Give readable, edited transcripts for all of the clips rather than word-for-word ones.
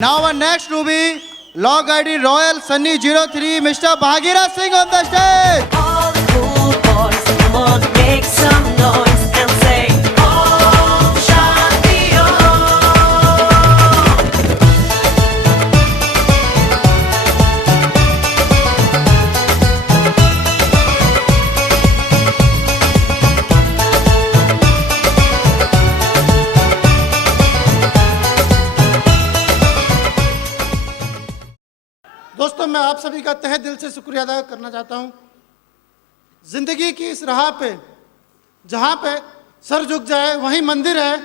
Now our next newbie, log ID Royal Sunny 03, Mr. Bhagirath Singh on the stage. All the cool boys, come on, make some noise and say, Om Shanti Om. दोस्तों, मैं आप सभी का तहे दिल से शुक्रिया अदा करना चाहता हूं। जिंदगी की इस राह पे जहां पे सर झुक जाए वहीं मंदिर है,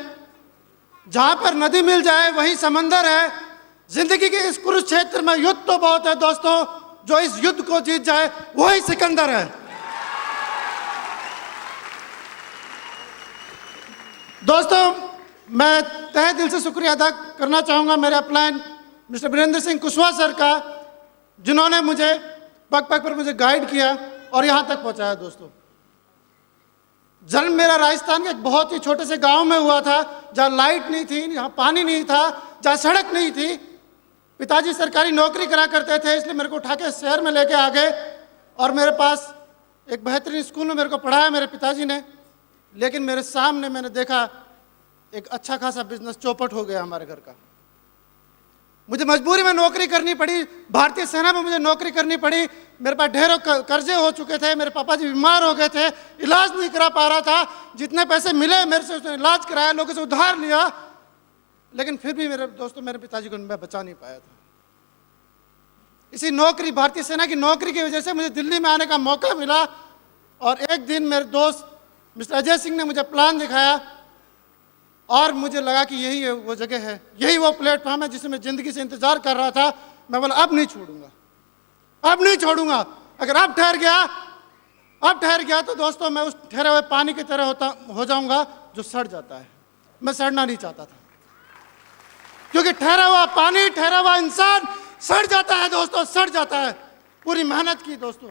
जहां पर नदी मिल जाए वहीं समंदर है। जिंदगी के इस कुरुक्षेत्र में युद्ध तो बहुत है दोस्तों, जो इस युद्ध को जीत जाए वही सिकंदर है। दोस्तों, मैं तहे दिल से शुक्रिया अदा करना चाहूँगा मेरे upline mister Virendra Singh Kushwaha sir का, जिन्होंने मुझे पग पग पर मुझे गाइड किया और यहाँ तक पहुँचाया। दोस्तों, जन्म मेरा राजस्थान के एक बहुत ही छोटे से गांव में हुआ था, जहाँ लाइट नहीं थी, यहाँ पानी नहीं था, जहाँ सड़क नहीं थी। पिताजी सरकारी नौकरी करा करते थे, इसलिए मेरे को उठा के शहर में लेके आ गए और मेरे पास एक बेहतरीन स्कूल में मेरे को पढ़ाया मेरे पिताजी ने। लेकिन मेरे सामने मैंने देखा एक अच्छा खासा बिजनेस चौपट हो गया हमारे घर का। मुझे मजबूरी में नौकरी करनी पड़ी, भारतीय सेना में मुझे नौकरी करनी पड़ी। मेरे पास ढेरों कर्जे हो चुके थे, मेरे पापा जी बीमार हो गए थे, इलाज नहीं करा पा रहा था। जितने पैसे मिले मेरे से उसने इलाज कराया, लोगों से उधार लिया, लेकिन फिर भी मेरे दोस्तों मेरे पिताजी को मैं बचा नहीं पाया था। इसी नौकरी, भारतीय सेना की नौकरी की वजह से मुझे दिल्ली में आने का मौका मिला। और एक दिन मेरे दोस्त मिस्टर अजय सिंह ने मुझे प्लान दिखाया और मुझे लगा कि यही है वो जगह है, यही वो प्लेटफॉर्म है जिसे मैं ज़िंदगी से इंतज़ार कर रहा था। मैं बोला अब नहीं छोड़ूंगा, अब नहीं छोड़ूंगा। अगर अब ठहर गया तो दोस्तों मैं उस ठहरे हुए पानी की तरह हो जाऊंगा जो सड़ जाता है। मैं सड़ना नहीं चाहता था, क्योंकि ठहरा हुआ पानी, ठहरा हुआ इंसान सड़ जाता है दोस्तों, सड़ जाता है। पूरी मेहनत की दोस्तों,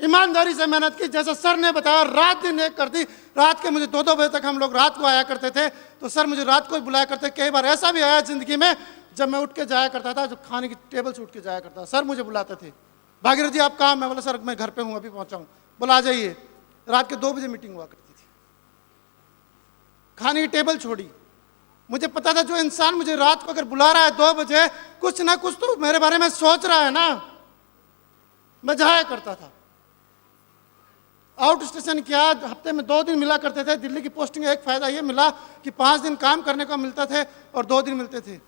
ईमानदारी से मेहनत की, जैसा सर ने बताया रात दिन एक कर दी। रात के मुझे 2-2 बजे तक हम लोग रात को आया करते थे, तो सर मुझे रात को ही बुलाया करते। कई बार ऐसा भी आया ज़िंदगी में जब मैं उठ के जाया करता था, जब खाने की टेबल से उठ के जाया करता, सर मुझे बुलाते थे, भागीरथ जी आप कहाँ? मैं बोला सर मैं घर पे हूँ, अभी पहुँचा हूँ। बोला आ जाइए। रात के 2 बजे मीटिंग हुआ करती थी, खाने की टेबल छोड़ी। मुझे पता था जो इंसान मुझे रात को अगर बुला रहा है 2 बजे, कुछ ना कुछ तो मेरे बारे में सोच रहा है ना। मैं जाया करता था। आउट स्टेशन किया, हफ्ते में 2 दिन मिला करते थे। दिल्ली की पोस्टिंग एक फ़ायदा ये मिला कि 5 दिन काम करने को मिलता थे और 2 दिन मिलते थे।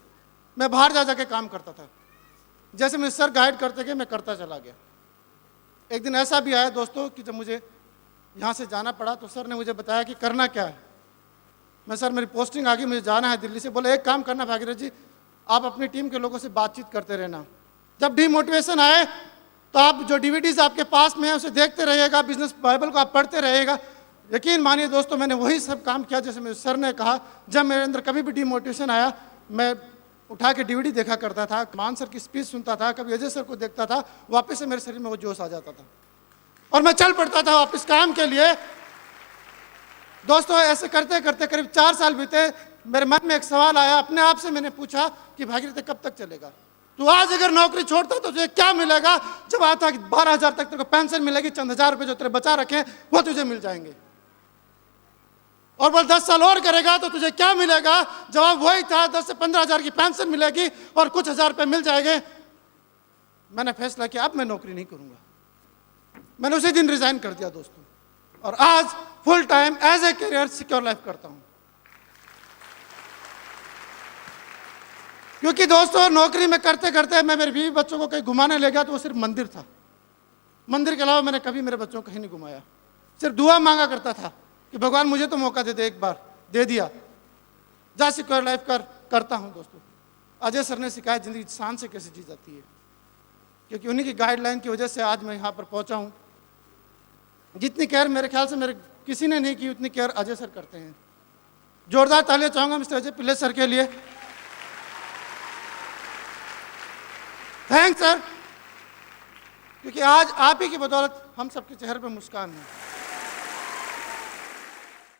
मैं बाहर जा जाके काम करता था, जैसे मुझे सर गाइड करते गए मैं करता चला गया। एक दिन ऐसा भी आया दोस्तों कि जब मुझे यहाँ से जाना पड़ा तो सर ने मुझे बताया कि करना क्या है। मैं सर मेरी पोस्टिंग आ गई, मुझे जाना है दिल्ली से। बोले एक काम करना भागीरथ जी, आप अपनी टीम के लोगों से बातचीत करते रहना, जब डीमोटिवेशन आए तो आप जो डीवीडीज आपके पास में है उसे देखते रहिएगा, बिजनेस बाइबल को आप पढ़ते रहिएगा। यकीन मानिए दोस्तों, मैंने वही सब काम किया जैसे मेरे सर ने कहा। जब मेरे अंदर कभी भी डीमोटिवेशन आया, मैं उठा के डीवीडी देखा करता था, मान सर की स्पीच सुनता था, कभी अजय सर को देखता था, वापस से मेरे शरीर में वो जोश आ जाता था और मैं चल पड़ता था वापस काम के लिए। दोस्तों, ऐसे करते करते करीब 4 साल बीते। मेरे मन में एक सवाल आया, अपने आप से मैंने पूछा कि भागीरथ कब तक चलेगा? तो आज अगर नौकरी छोड़ता तो तुझे क्या मिलेगा? जब आता कि 12,000 तक तेरे को पेंशन मिलेगी, चंद हज़ार रुपये जो तेरे बचा रखे हैं वो तुझे मिल जाएंगे। और बोल 10 साल और करेगा तो तुझे क्या मिलेगा? जवाब वही था, 10 से 15,000 की पेंशन मिलेगी और कुछ हज़ार रुपये मिल जाएंगे। मैंने फैसला किया अब मैं नौकरी नहीं करूंगा। मैंने उसी दिन रिजाइन कर दिया दोस्तों, और आज full time as a career secure life करता हूं। क्योंकि दोस्तों नौकरी में करते करते मैं मेरे बीवी बच्चों को कहीं घुमाने ले गया तो वो सिर्फ मंदिर था। मंदिर के अलावा मैंने कभी मेरे बच्चों को कहीं नहीं घुमाया। सिर्फ दुआ मांगा करता था कि भगवान मुझे तो मौका दे दे, एक बार दे दिया, जा सिक्योर लाइफ करता हूं दोस्तों। अजय सर ने सिखाया जिंदगी शान से कैसे जी जाती है, क्योंकि उन्हीं की गाइडलाइन की वजह से आज मैं यहाँ पर पहुँचा हूँ। जितनी केयर मेरे ख्याल से मेरे किसी ने नहीं की, उतनी केयर अजय सर करते हैं। जोरदार तालियां चाहूँगा मिस्टर अजय पिल्ले सर के लिए। थैंक्स सर, क्योंकि आज आप ही की बदौलत हम सबके चेहरे पे मुस्कान है।